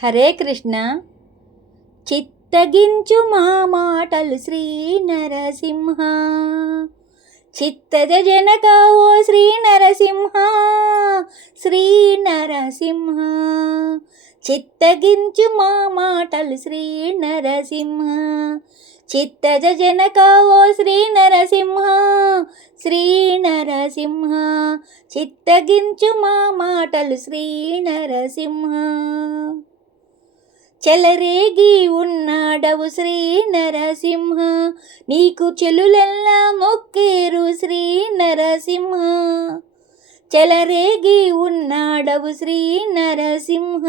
హరే కృష్ణ. చిత్తగించు మా మాటలు శ్రీ నరసింహ, చిత్తజ జనక ఓ శ్రీ నరసింహ, శ్రీ నరసింహ. చిత్తగించు మా మాటలు శ్రీ నరసింహ, చిత్తజ జనక ఓ శ్రీ నరసింహ, శ్రీ నరసింహ. చిత్తగించు మా మాటలు శ్రీ నరసింహ. చెలరేగి ఉన్నాడవు శ్రీ నరసింహ, నీకు చెలులెల్లా మొక్కేరు శ్రీ నరసింహ. చెలరేగి ఉన్నాడవు శ్రీ నరసింహ,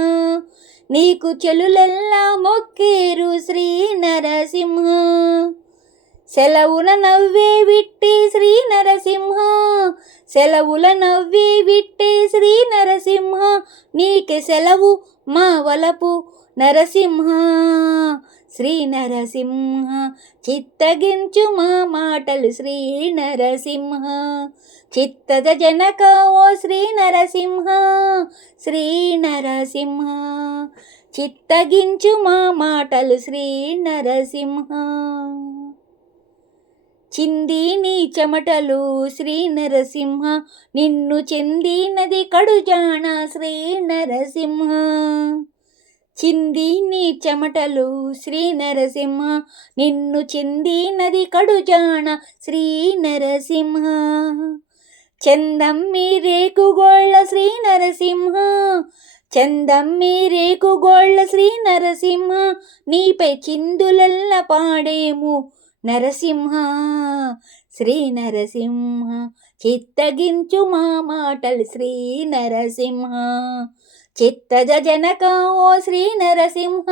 నీకు చెలులెల్లా మొక్కేరు శ్రీ నరసింహ. సెలవుల నవ్వే విట్టే శ్రీ నరసింహ, సెలవుల నవ్వే విట్టే శ్రీ నరసింహ. నీకే సెలవు మా వలపు నరసింహ, శ్రీ నరసింహ. చిత్తగించు మా మాటలు శ్రీ నరసింహ, చిత్తజ జనక ఓ శ్రీ నరసింహ, శ్రీ నరసింహ. చిత్తగించు మా మాటలు శ్రీ నరసింహ. చింది నీ చెమటలు శ్రీ నరసింహ, నిన్ను చెందినది కడుజాణ శ్రీ నరసింహ. చింది నీ చెమటలు శ్రీ నరసింహ, నిన్ను చెందినది కడుజాణ శ్రీ నరసింహ. చందమ్మి రేకుగోళ్ళ శ్రీ నరసింహ, చందమ్మి రేకుగోళ్ళ శ్రీ నరసింహ. నీపై చిందులల్ల పాడేము నరసింహ, శ్రీ నరసింహ. చిత్తగించు మా మాటలు శ్రీ నరసింహ, చిత్తజ జనక ఓ శ్రీ నరసింహ,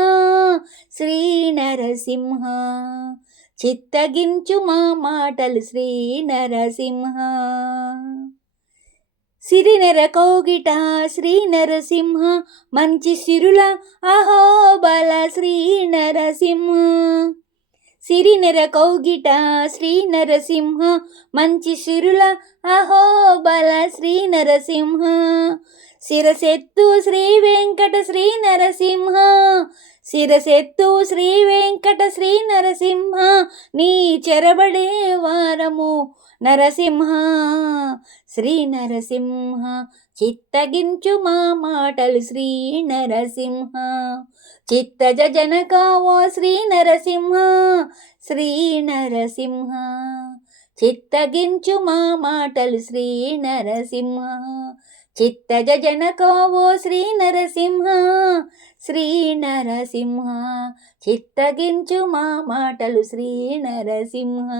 శ్రీ నరసింహ. చిత్తగించు మా మాటలు శ్రీ నరసింహ. సిరినెర కౌగిట శ్రీ నరసింహ, మంచి సిరుల అహోబల శ్రీ నరసింహ. సిరినెర కౌగిట శ్రీ నరసింహ, మంచి సిరుల అహోబల శ్రీ నరసింహ. శిరసెత్తు శ్రీ వెంకట శ్రీ నరసింహ, శిరసెత్తు శ్రీ వెంకట శ్రీ నరసింహ. నీ చెరబడే వారము నరసింహ, శ్రీ నరసింహ. చిత్తగించు మా మాటలు శ్రీ నరసింహ, చిత్తజ జనక ఓ శ్రీ నరసింహ, శ్రీ నరసింహ. చిత్తగించు మా మాటలు శ్రీ నరసింహ, చిత్తజ జనక ఓ శ్రీ నరసింహ, శ్రీ నరసింహ. చిత్తగించు మా మాటలు శ్రీ నరసింహ.